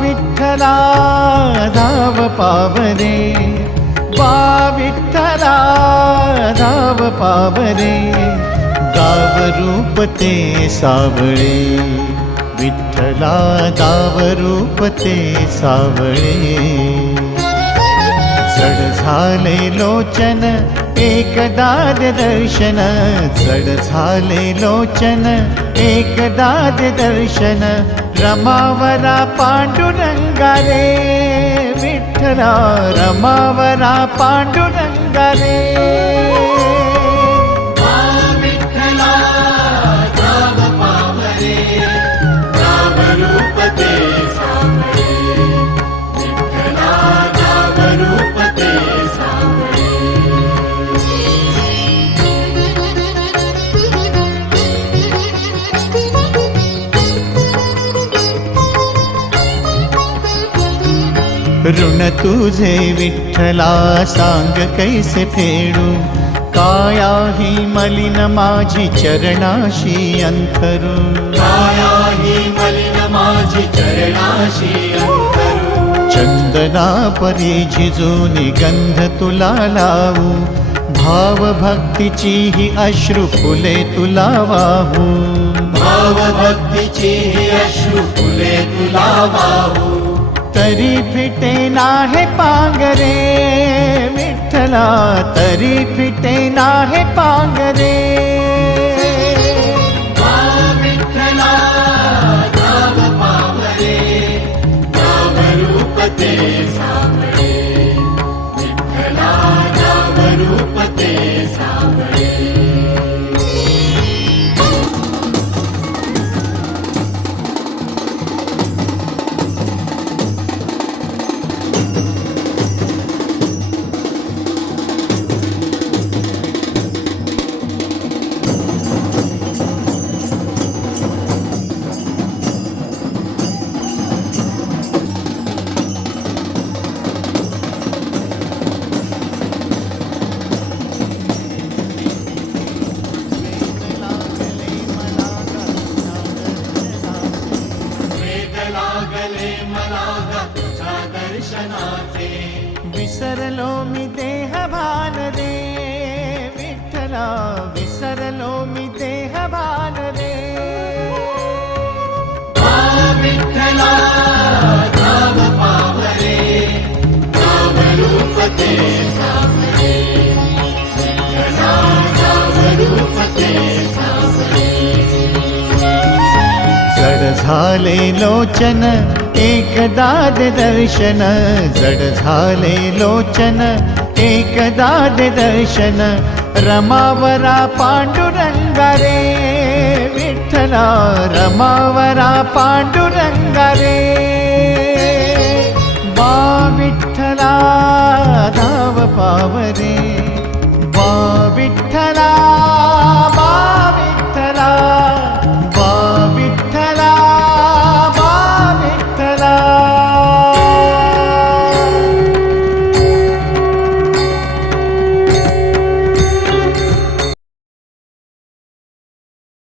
विठ्ठला धाव पावरे वा विठ्ठला धाव पावरे गाव रूप ते सावळे. विठ्ठला गाव रूप ते सावळे. जड झाले लोचन एकदाद दर्शन जड झाले लोचन एकदाद दर्शन रमावरा पांडुरंगा रे। विठ्ठला रमावरा पांडुरंगा ऋण तुझे विठ्ठला सांग कैसे फेडू? काया ही मलिन माझी चरणाशी अंथरू. काया ही मलिन माझी चरणाशी अंतरू चंदना परी झिजून गंध तुला लावू. भाव भक्तीची ही अश्रू फुले तुला वाहू. भाव भक्तीची ही अश्रू फुले तुला वाहू. तरी फिटे नाहे पांगरे विठ्ठला तरी फिटे नाहे पांगरे। ते दर्शनाचे विसरलो मी देह भान रे विठ्ठला विसरलो मी देह भान रे विठ्ठला नाम पावरे नाम रूप ते झाले लोचन एकदाद दर्शन जड झाले लोचन एकदाद दर्शन रमावरा पांडुरंगा रे विठ्ठला रमावरा पांडुरंगा